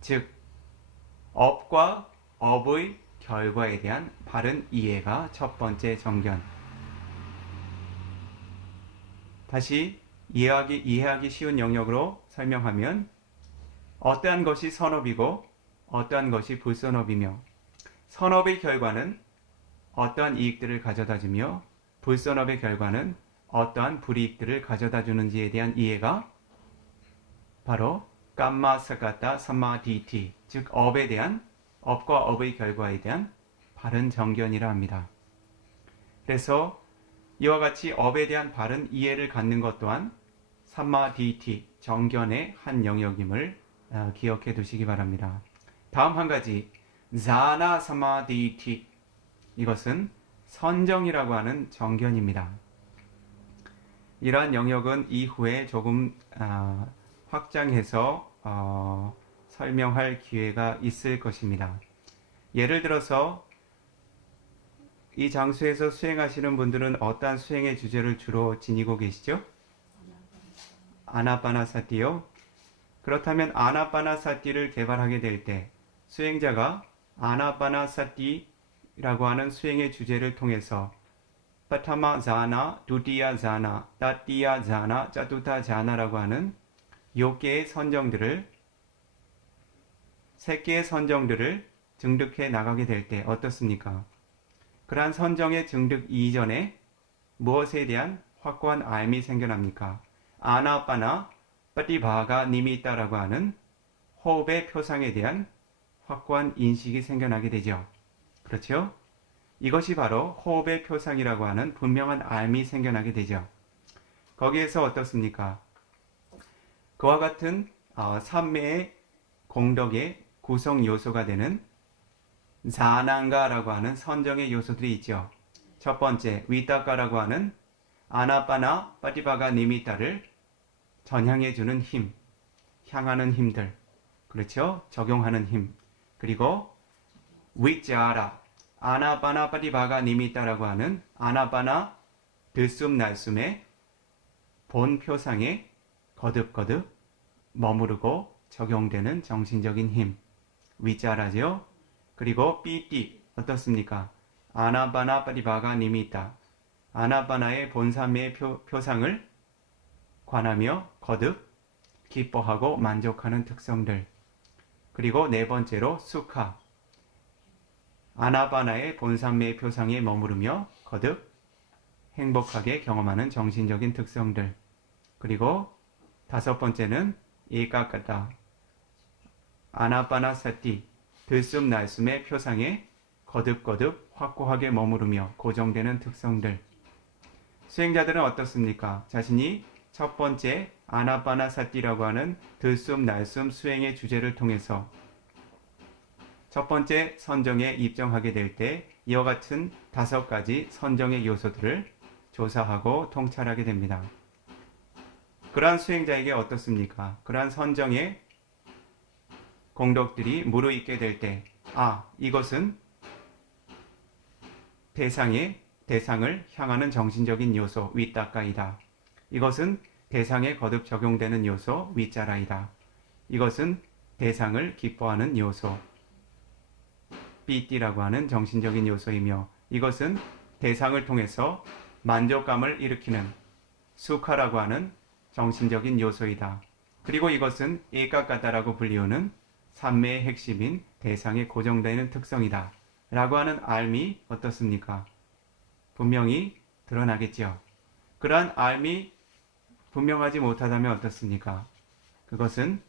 즉 업과 업의 결과에 대한 바른 이해가 첫 번째 정견. 다시 이해하기 쉬운 영역으로 설명하면 어떠한 것이 선업이고 어떠한 것이 불선업이며, 선업의 결과는 어떠한 이익들을 가져다주며 불선업의 결과는 어떠한 불이익들을 가져다주는지에 대한 이해가 바로 깜마사가타 삼마디티, 즉 업과 업의 결과에 대한 바른 정견이라 합니다. 그래서 이와 같이 업에 대한 바른 이해를 갖는 것 또한 삼마디티, 정견의 한 영역임을 기억해 두시기 바랍니다. 다음 한 가지, 자나 삼마디티, 이것은 선정이라고 하는 정견입니다. 이러한 영역은 이후에 조금 확장해서 설명할 기회가 있을 것입니다. 예를 들어서 이 장소에서 수행하시는 분들은 어떠한 수행의 주제를 주로 지니고 계시죠? 아나파나사티요. 그렇다면 아나파나사티를 개발하게 될 때 수행자가 아나파나사티라고 하는 수행의 주제를 통해서 파타마 자나, 두티야 자나, 따티야 자나, 짜투타 자나라고 하는 6개의 선정들을, 3개의 선정들을 증득해 나가게 될 때 어떻습니까? 그러한 선정의 증득 이전에 무엇에 대한 확고한 알미 생겨납니까? 아나파나 빠티바가 니미따라고 하는 호흡의 표상에 대한 확고한 인식이 생겨나게 되죠. 그렇죠? 이것이 바로 호흡의 표상이라고 하는 분명한 알미 생겨나게 되죠. 거기에서 어떻습니까? 그와 같은 삼매의 공덕의 구성 요소가 되는 자난가라고 하는 선정의 요소들이 있죠. 첫 번째, 위타카라고 하는 아나파나 빠티바가 니미따를 전향해주는 힘, 향하는 힘들, 그렇죠? 적용하는 힘. 그리고 위짜라, 아나파나 빠티바가 니미따라고 하는 아나파나 들숨 날숨의 본 표상에 거듭거듭 머무르고 적용되는 정신적인 힘, 위짜라죠. 그리고 삐띠, 어떻습니까? 아나파나 빠티바가 니미따, 아나파나의 본삼의 표상을 관하며 거듭 기뻐하고 만족하는 특성들. 그리고 네 번째로 수카, 아나파나의 본삼의 표상에 머무르며 거듭 행복하게 경험하는 정신적인 특성들. 그리고 다섯 번째는 에카카타, 아나파나사티, 들숨 날숨의 표상에 거듭거듭 확고하게 머무르며 고정되는 특성들. 수행자들은 어떻습니까? 자신이 첫 번째 아나파나사티라고 하는 들숨 날숨 수행의 주제를 통해서 첫 번째 선정에 입정하게 될 때 이와 같은 5가지 선정의 요소들을 조사하고 통찰하게 됩니다. 그러한 수행자에게 어떻습니까? 그러한 선정의 공덕들이 무르익게 될 때, 이것은 대상을 향하는 정신적인 요소, 위따까이다. 이것은 대상에 거듭 적용되는 요소, 위짜라이다. 이것은 대상을 기뻐하는 요소, 삐띠라고 하는 정신적인 요소이며, 이것은 대상을 통해서 만족감을 일으키는 수카라고 하는 정신적인 요소이다. 그리고 이것은 에까까타라고 불리우는 산매의 핵심인 대상에 고정되는 특성이다. 라고 하는 알미 어떻습니까? 분명히 드러나겠죠. 그러한 알미 분명하지 못하다면 어떻습니까? 그것은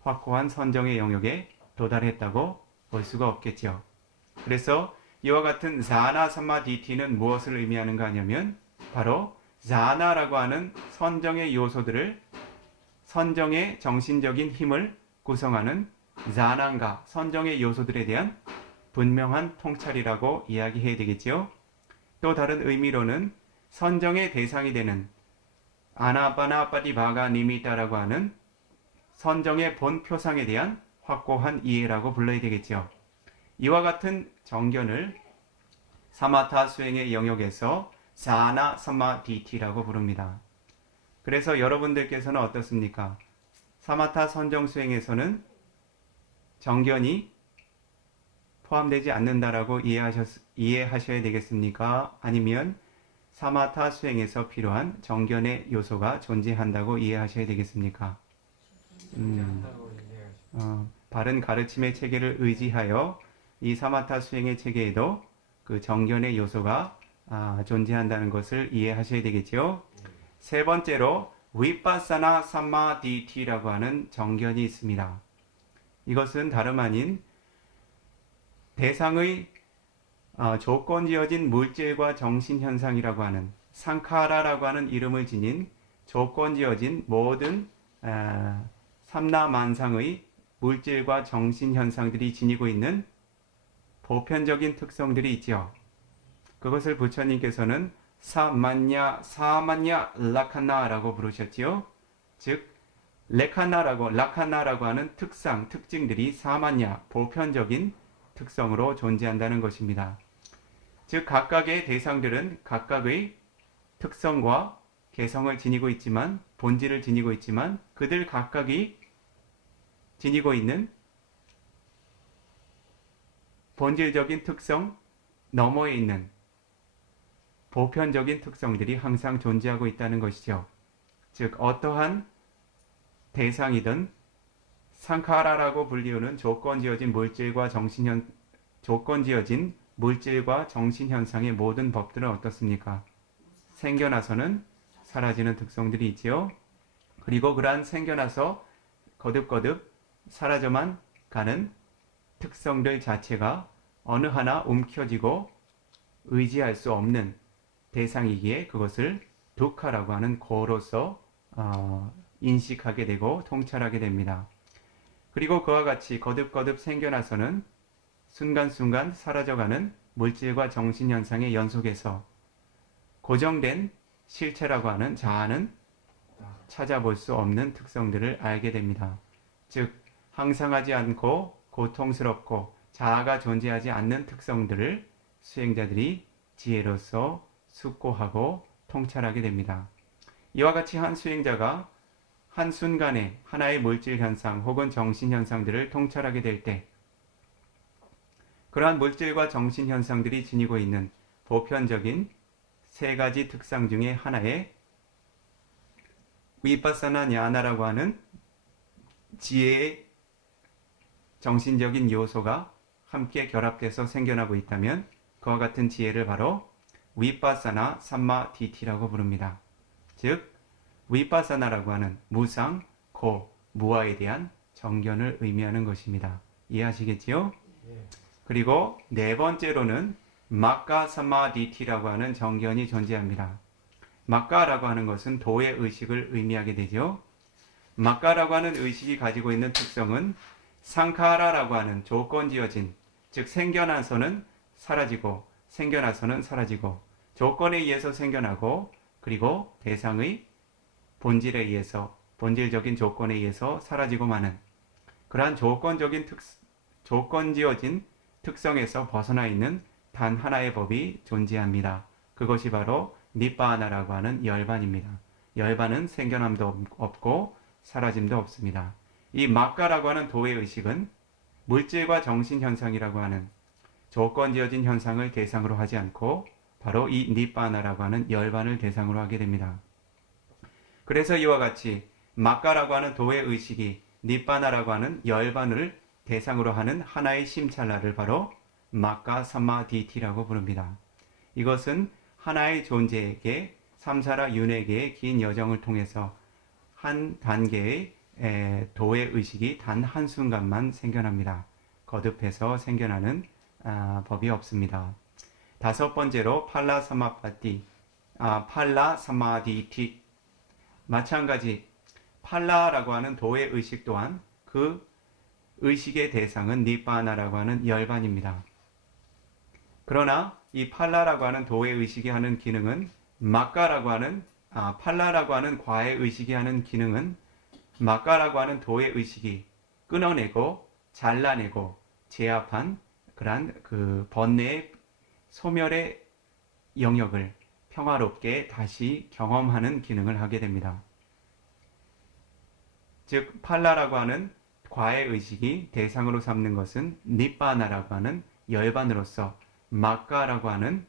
확고한 선정의 영역에 도달했다고 볼 수가 없겠죠. 그래서 이와 같은 자나 삼마디티는 무엇을 의미하는가 하냐면 바로 자나라고 하는 선정의 요소들을 선정의 정신적인 힘을 구성하는 자난가 선정의 요소들에 대한 분명한 통찰이라고 이야기해야 되겠지요. 또 다른 의미로는 선정의 대상이 되는 아나파나파티바가 니미타라고 하는 선정의 본 표상에 대한 확고한 이해라고 불러야 되겠죠. 이와 같은 정견을 사마타 수행의 영역에서 사나 사마디티라고 부릅니다. 그래서 여러분들께서는 어떻습니까? 사마타 선정 수행에서는 정견이 포함되지 않는다라고 이해하셔야 되겠습니까? 아니면 사마타 수행에서 필요한 정견의 요소가 존재한다고 이해하셔야 되겠습니까? 바른 가르침의 체계를 의지하여 이 사마타 수행의 체계에도 그 정견의 요소가 존재한다는 것을 이해하셔야 되겠죠. 세 번째로 위파사나 삼마디티라고 하는 정견이 있습니다. 이것은 다름 아닌 대상의 조건지어진 물질과 정신현상이라고 하는 상카라라고 하는 이름을 지닌 조건지어진 모든 삼라만상의 물질과 정신현상들이 지니고 있는 보편적인 특성들이 있죠. 그것을 부처님께서는 사마냐 라카나라고 부르셨지요. 즉 라카나라고 하는 특징들이 사마냐 보편적인 특성으로 존재한다는 것입니다. 즉 각각의 대상들은 각각의 특성과 개성을 지니고 있지만 본질을 지니고 있지만 그들 각각이 지니고 있는 본질적인 특성 너머에 있는 보편적인 특성들이 항상 존재하고 있다는 것이죠. 즉 어떠한 대상이든 상카라라고 불리우는 조건지어진 물질과 정신현상의 모든 법들은 어떻습니까? 생겨나서는 사라지는 특성들이 있지요. 그리고 그러한 생겨나서 거듭거듭 사라져만 가는 특성들 자체가 어느 하나 움켜쥐고 의지할 수 없는 대상이기에 그것을 두카라고 하는 고로서 인식하게 되고 통찰하게 됩니다. 그리고 그와 같이 거듭거듭 생겨나서는 순간순간 사라져가는 물질과 정신현상의 연속에서 고정된 실체라고 하는 자아는 찾아볼 수 없는 특성들을 알게 됩니다. 즉 항상하지 않고 고통스럽고 자아가 존재하지 않는 특성들을 수행자들이 지혜로서 숙고하고 통찰하게 됩니다. 이와 같이 한 수행자가 한순간에 하나의 물질 현상 혹은 정신 현상들을 통찰하게 될 때 그러한 물질과 정신 현상들이 지니고 있는 보편적인 세 가지 특성 중에 하나의 위파사나 냐나라고 하는 지혜의 정신적인 요소가 함께 결합돼서 생겨나고 있다면 그와 같은 지혜를 바로 위파사나 삼마디티라고 부릅니다. 즉 위파사나라고 하는 무상, 고, 무아에 대한 정견을 의미하는 것입니다. 이해하시겠지요? 그리고 네 번째로는 막가 사마디티라고 하는 정견이 존재합니다. 막가라고 하는 것은 도의 의식을 의미하게 되죠. 막가라고 하는 의식이 가지고 있는 특성은 상카라라고 하는 조건지어진, 즉 생겨나서는 사라지고 생겨나서는 사라지고 조건에 의해서 생겨나고 그리고 대상의 본질에 의해서 본질적인 조건에 의해서 사라지고 마는 그러한 조건지어진 특성에서 벗어나 있는 단 하나의 법이 존재합니다. 그것이 바로 니빠나라고 하는 열반입니다. 열반은 생겨남도 없고 사라짐도 없습니다. 이 막가라고 하는 도의 의식은 물질과 정신 현상이라고 하는 조건지어진 현상을 대상으로 하지 않고 바로 이 니빠나라고 하는 열반을 대상으로 하게 됩니다. 그래서 이와 같이 마카라고 하는 도의 의식이 니빠나라고 하는 열반을 대상으로 하는 하나의 심찰나를 바로 마카 사마디티라고 부릅니다. 이것은 하나의 존재에게 삼사라 윤회계의 긴 여정을 통해서 한 단계의 도의 의식이 단 한순간만 생겨납니다. 거듭해서 생겨나는 법이 없습니다. 다섯 번째로 팔라 사마디티. 마찬가지 팔라라고 하는 도의 의식 또한 그 의식의 대상은 니빠나라고 하는 열반입니다. 그러나 이 팔라라고 하는 도의 의식이 하는 기능은 마카라고 하는 팔라라고 하는 과의 의식이 하는 기능은 마카라고 하는 도의 의식이 끊어내고 잘라내고 제압한 그러한 그 번뇌의 소멸의 영역을 평화롭게 다시 경험하는 기능을 하게 됩니다. 즉 팔라라고 하는 과의 의식이 대상으로 삼는 것은 니빠나라고 하는 열반으로서 마카라고 하는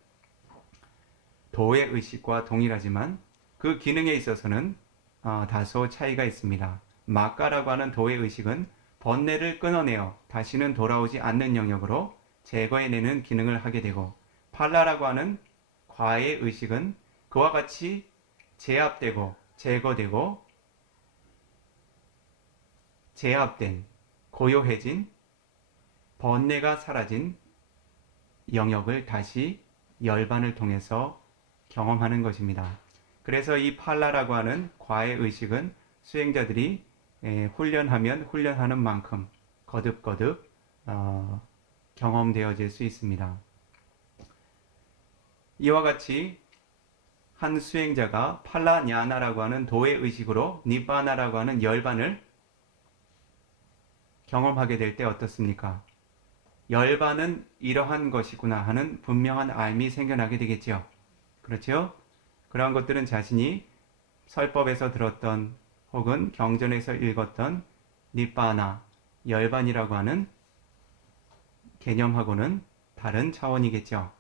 도의 의식과 동일하지만 그 기능에 있어서는 다소 차이가 있습니다. 마카라고 하는 도의 의식은 번뇌를 끊어내어 다시는 돌아오지 않는 영역으로 제거해내는 기능을 하게 되고 팔라라고 하는 과의 의식은 그와 같이 제압되고 제거되고 제압된 고요해진 번뇌가 사라진 영역을 다시 열반을 통해서 경험하는 것입니다. 그래서 이 팔라라고 하는 과의 의식은 수행자들이 훈련하면 훈련하는 만큼 거듭거듭 경험되어질 수 있습니다. 이와 같이 한 수행자가 팔라냐나라고 하는 도의 의식으로 니바나라고 하는 열반을 경험하게 될 때 어떻습니까? 열반은 이러한 것이구나 하는 분명한 알미 생겨나게 되겠죠. 그렇죠? 그러한 것들은 자신이 설법에서 들었던 혹은 경전에서 읽었던 니바나, 열반이라고 하는 개념하고는 다른 차원이겠죠.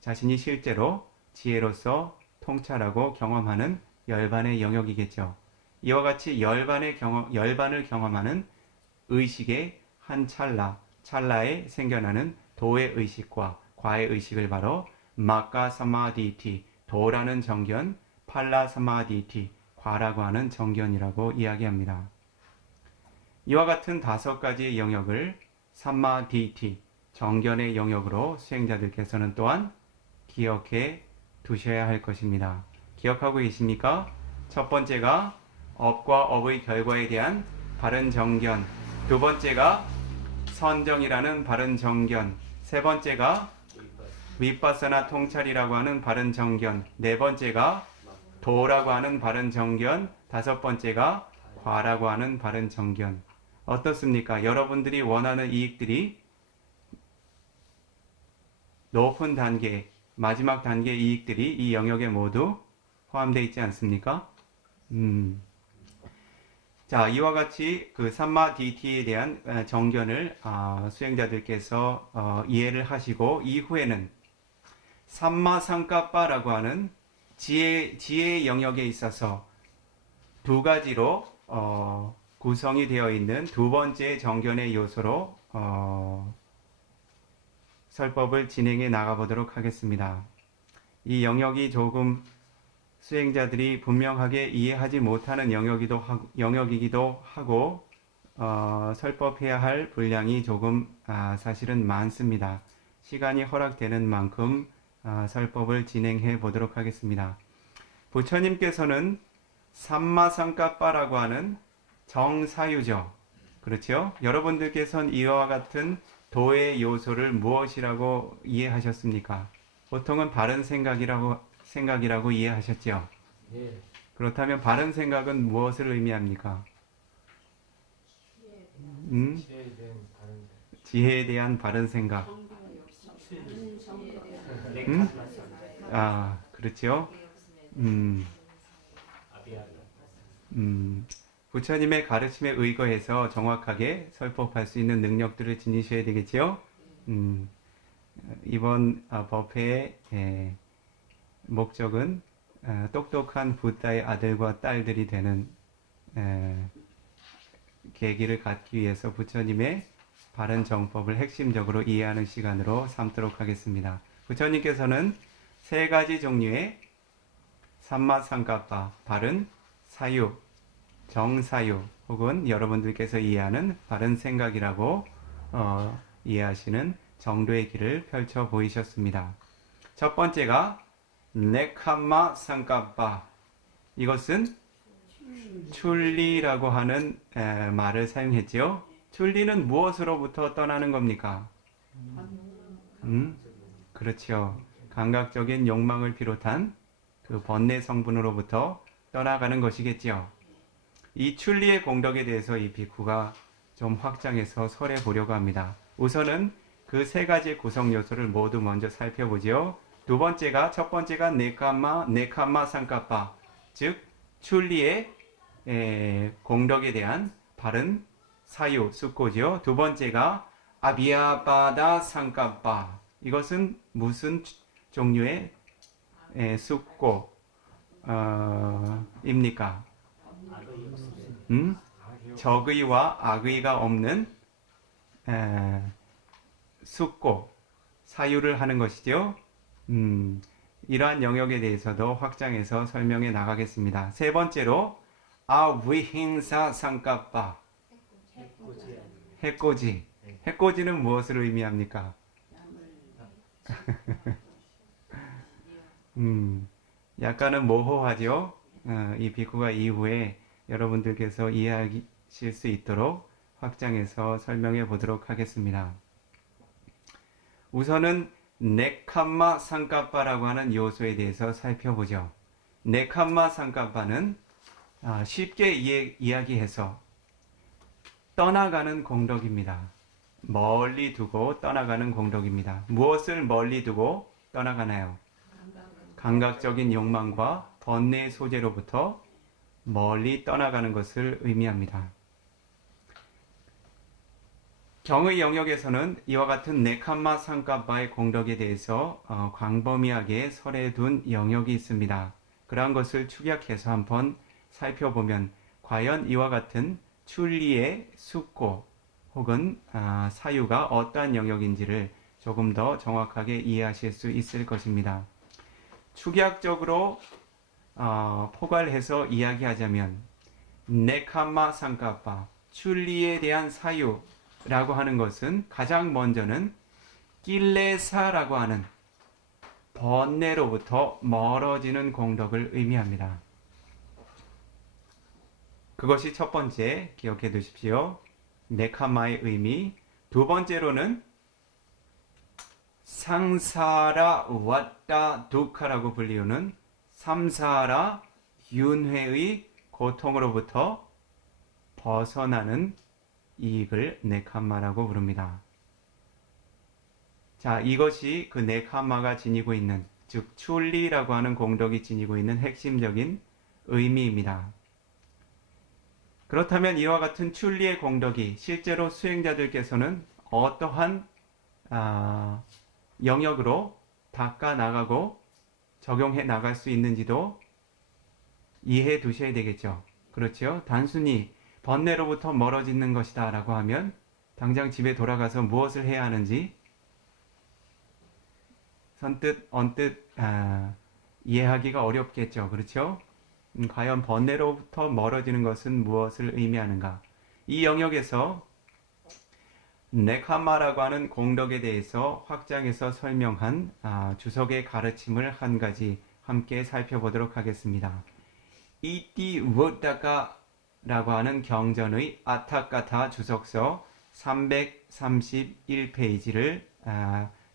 자신이 실제로 지혜로서 통찰하고 경험하는 열반의 영역이겠죠. 이와 같이 열반을 경험하는 의식의 한 찰나에 생겨나는 도의 의식과 과의 의식을 바로 마카 사마디티, 도라는 정견, 팔라 사마디티, 과라고 하는 정견이라고 이야기합니다. 이와 같은 다섯 가지의 영역을 사마디티, 정견의 영역으로 수행자들께서는 또한 기억해 두셔야 할 것입니다. 기억하고 계십니까? 첫 번째가 업과 업의 결과에 대한 바른 정견, 두 번째가 선정이라는 바른 정견, 세 번째가 위파사나 통찰이라고 하는 바른 정견, 네 번째가 도라고 하는 바른 정견, 다섯 번째가 과라고 하는 바른 정견. 어떻습니까? 여러분들이 원하는 이익들이 높은 단계, 마지막 단계 이익들이 이 영역에 모두 포함되어 있지 않습니까? 자, 이와 같이 그 삼마디티에 대한 정견을 수행자들께서 이해를 하시고 이후에는 삼마상카빠라고 하는 지혜의 영역에 있어서 두 가지로 구성이 되어 있는 두 번째 정견의 요소로 설법을 진행해 나가보도록 하겠습니다. 이 영역이 조금 수행자들이 분명하게 이해하지 못하는 영역이기도 하고 설법해야 할 분량이 조금 사실은 많습니다. 시간이 허락되는 만큼 설법을 진행해 보도록 하겠습니다. 부처님께서는 삼마상카빠라고 하는 정사유죠. 그렇죠? 여러분들께서는 이와 같은 도의 요소를 무엇이라고 이해하셨습니까? 보통은 바른 생각이라고 이해하셨죠? 예. 그렇다면 바른 생각은 무엇을 의미합니까? 지혜에 대한 바른 생각. 그렇죠? 부처님의 가르침에 의거해서 정확하게 설법할 수 있는 능력들을 지니셔야 되겠지요? 이번 법회에 목적은 똑똑한 부다의 아들과 딸들이 되는 계기를 갖기 위해서 부처님의 바른 정법을 핵심적으로 이해하는 시간으로 삼도록 하겠습니다. 부처님께서는 세 가지 종류의 삼마상가파, 바른 사유, 정사유, 혹은 여러분들께서 이해하는 바른 생각이라고 이해하시는 정도의 길을 펼쳐 보이셨습니다. 첫 번째가 네캄마 상가파, 이것은 출리라고 하는 말을 사용했지요. 출리는 무엇으로부터 떠나는 겁니까? 그렇죠. 감각적인 욕망을 비롯한 그 번뇌 성분으로부터 떠나가는 것이겠지요. 이 출리의 공덕에 대해서 이 비쿠가 좀 확장해서 설해 보려고 합니다. 우선은 그 세 가지 구성 요소를 모두 먼저 살펴보지요. 첫 번째가 네캄마 상가파, 즉 출리의 공덕에 대한 바른 사유, 숙고지요. 두 번째가 아비아바다 상가파, 이것은 무슨 종류의 숙고입니까? 적의와 악의가 없는 숙고, 사유를 하는 것이죠. 이러한 영역에 대해서도 확장해서 설명해 나가겠습니다. 세 번째로 아위행사 상가파, 해코지. 해코지는 무엇을 의미합니까? 약간은 모호하죠. 이 비쿠가 이후에 여러분들께서 이해하실 수 있도록 확장해서 설명해 보도록 하겠습니다. 우선은 네캄마 상가파라고 하는 요소에 대해서 살펴보죠. 네캄마 상가파는 쉽게 이야기해서 떠나가는 공덕입니다. 멀리 두고 떠나가는 공덕입니다. 무엇을 멀리 두고 떠나가나요? 감각적인 욕망과 번뇌의 소재로부터 멀리 떠나가는 것을 의미합니다. 경의 영역에서는 이와 같은 네캄마 상가파의 공덕에 대해서 광범위하게 설해둔 영역이 있습니다. 그러한 것을 축약해서 한번 살펴보면 과연 이와 같은 출리의 숙고 혹은 사유가 어떠한 영역인지를 조금 더 정확하게 이해하실 수 있을 것입니다. 축약적으로 포괄해서 이야기하자면 네캄마 상가파, 출리에 대한 사유라고 하는 것은 가장 먼저는 killesa라고 하는 번뇌로부터 멀어지는 공덕을 의미합니다. 그것이 첫 번째, 기억해 두십시오. 네캄마의 의미. 두 번째로는 상사라 왓다 두카라고 불리우는 삼사라 윤회의 고통으로부터 벗어나는 이익을 네캄마라고 부릅니다. 자, 이것이 그 네캄마가 지니고 있는, 즉 출리라고 하는 공덕이 지니고 있는 핵심적인 의미입니다. 그렇다면 이와 같은 출리의 공덕이 실제로 수행자들께서는 어떠한 영역으로 닦아 나가고 적용해 나갈 수 있는지도 이해해 두셔야 되겠죠. 그렇죠? 단순히 번뇌로부터 멀어지는 것이다 라고 하면 당장 집에 돌아가서 무엇을 해야 하는지 언뜻 이해하기가 어렵겠죠. 그렇죠? 과연 번뇌로부터 멀어지는 것은 무엇을 의미하는가? 이 영역에서 네캄마라고 하는 공덕에 대해서 확장해서 설명한 주석의 가르침을 한 가지 함께 살펴보도록 하겠습니다. 이띠 워다가라고 하는 경전의 아타카타 주석서 331페이지를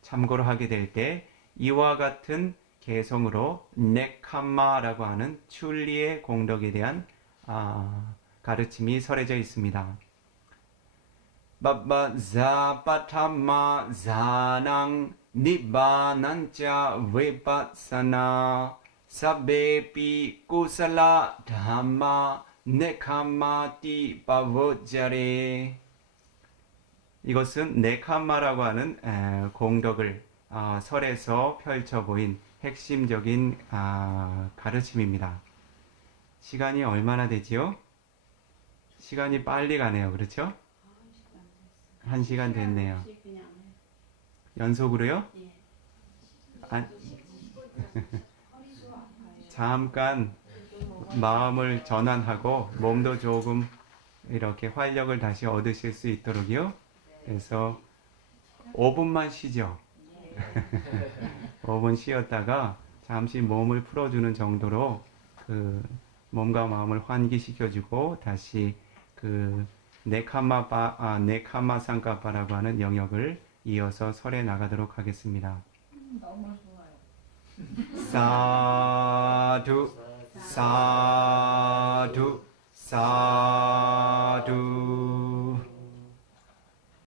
참고로 하게 될 때 이와 같은 개성으로 네캄마라고 하는 출리의 공덕에 대한 가르침이 설해져 있습니다. 바바자파타마 자낭 니바난자 웨파사나 사베피 쿠살라 담마 네캄마티 바보자레. 이것은 네캄마라고 하는 공덕을 설에서 펼쳐 보인 핵심적인 가르침입니다. 시간이 얼마나 되지요? 시간이 빨리 가네요. 그렇죠? 1시간 됐네요. 연속으로요? 아, 잠깐 마음을 전환하고 몸도 조금 이렇게 활력을 다시 얻으실 수 있도록요. 그래서 5분만 쉬죠. 5분 쉬었다가 잠시 몸을 풀어주는 정도로 그 몸과 마음을 환기시켜주고 다시 그 네카마 상가파라고 하는 영역을 이어서 설해 나가도록 하겠습니다. 너무 좋아요. 사두 사두 사두